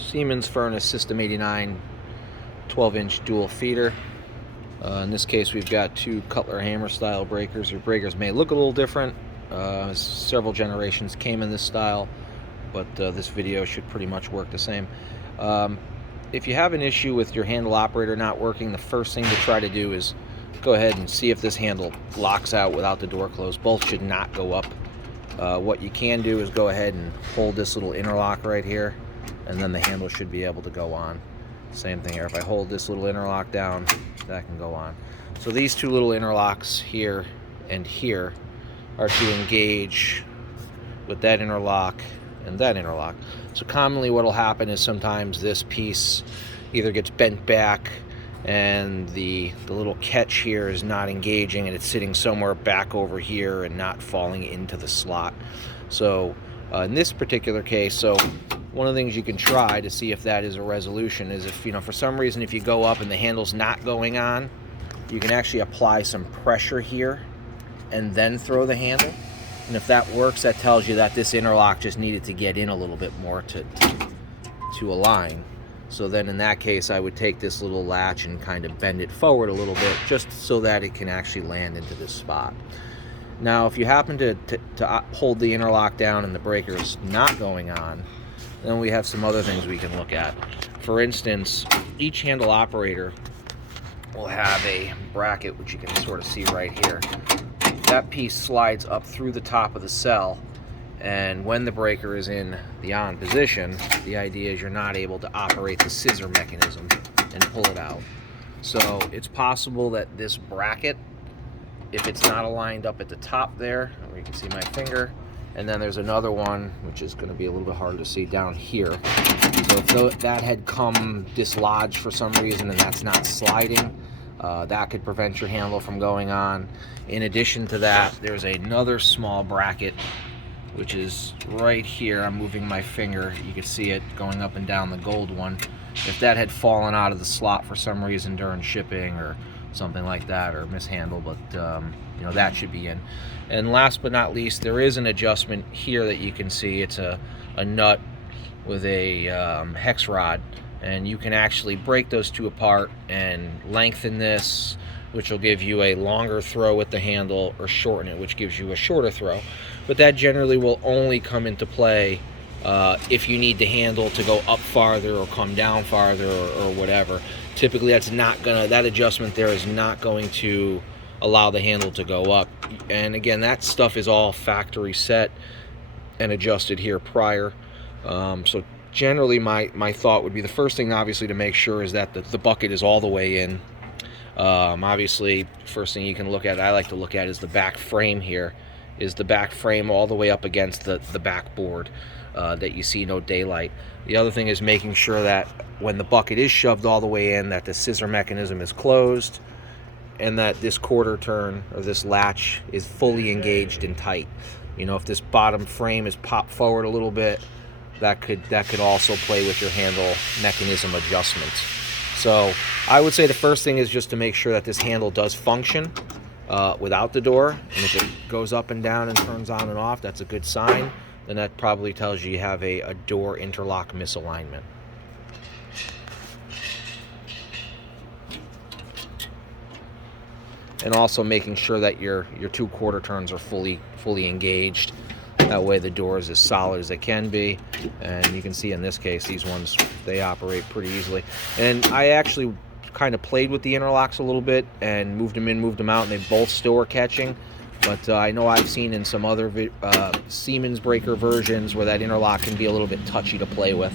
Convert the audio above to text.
Siemens Furnas System 89 12-inch dual feeder. In this case, we've got two Cutler hammer style breakers. Your breakers may look a little different. Several generations came in this style, but this video should pretty much work the same. If you have an issue with your handle operator not working, the first thing to try to do is go ahead and see if this handle locks out without the door closed. Both should not go up. What you can do is go ahead and hold this little interlock right here, and then the handle should be able to go on. Same thing here. If I hold this little interlock down, that can go on. So these two little interlocks here and here are to engage with that interlock and that interlock. So commonly what will happen is sometimes this piece either gets bent back and the little catch here is not engaging and it's sitting somewhere back over here and not falling into the slot. So in this particular case, so one of the things you can try to see if that is a resolution is if, for some reason, if you go up and the handle's not going on, you can actually apply some pressure here and then throw the handle. And if that works, that tells you that this interlock just needed to get in a little bit more to align. So then in that case, I would take this little latch and kind of bend it forward a little bit just so that it can actually land into this spot. Now, if you happen to hold the interlock down and the breaker's not going on, then we have some other things we can look at. For instance, each handle operator will have a bracket, which you can sort of see right here. That piece slides up through the top of the cell, and when the breaker is in the on position, the idea is you're not able to operate the scissor mechanism and pull it out. So it's possible that this bracket, if it's not aligned up at the top there, where you can see my finger, and then there's another one, which is going to be a little bit harder to see down here. So if that had come dislodged for some reason and that's not sliding, that could prevent your handle from going on. In addition to that, there's another small bracket, which is right here. I'm moving my finger. You can see it going up and down the gold one. If that had fallen out of the slot for some reason during shipping or something like that, or mishandled, but that should be in. And last but not least, there is an adjustment here that you can see. It's a nut with a hex rod, and you can actually break those two apart and lengthen this, which will give you a longer throw with the handle, or shorten it, which gives you a shorter throw. But that generally will only come into play if you need the handle to go up farther or come down farther or whatever. Typically that adjustment there is not going to allow the handle to go up. And again, that stuff is all factory set and adjusted here prior. So generally my thought would be, the first thing obviously to make sure is that the bucket is all the way in. Obviously, first thing you can look at, I like to look at, is the back frame here. Is the back frame all the way up against the backboard, that you see no daylight. The other thing is making sure that when the bucket is shoved all the way in, that the scissor mechanism is closed and that this quarter turn or this latch is fully engaged and tight. If this bottom frame is popped forward a little bit, that could also play with your handle mechanism adjustment. So I would say the first thing is just to make sure that this handle does function without the door, and if it goes up and down and turns on and off, that's a good sign. Then that probably tells you have a door interlock misalignment. And also making sure that your two quarter turns are fully engaged. That way the door is as solid as it can be. And you can see in this case, these ones, they operate pretty easily. And I actually kind of played with the interlocks a little bit and moved them in, moved them out, and they both still were catching. But I know I've seen in some other Siemens breaker versions where that interlock can be a little bit touchy to play with.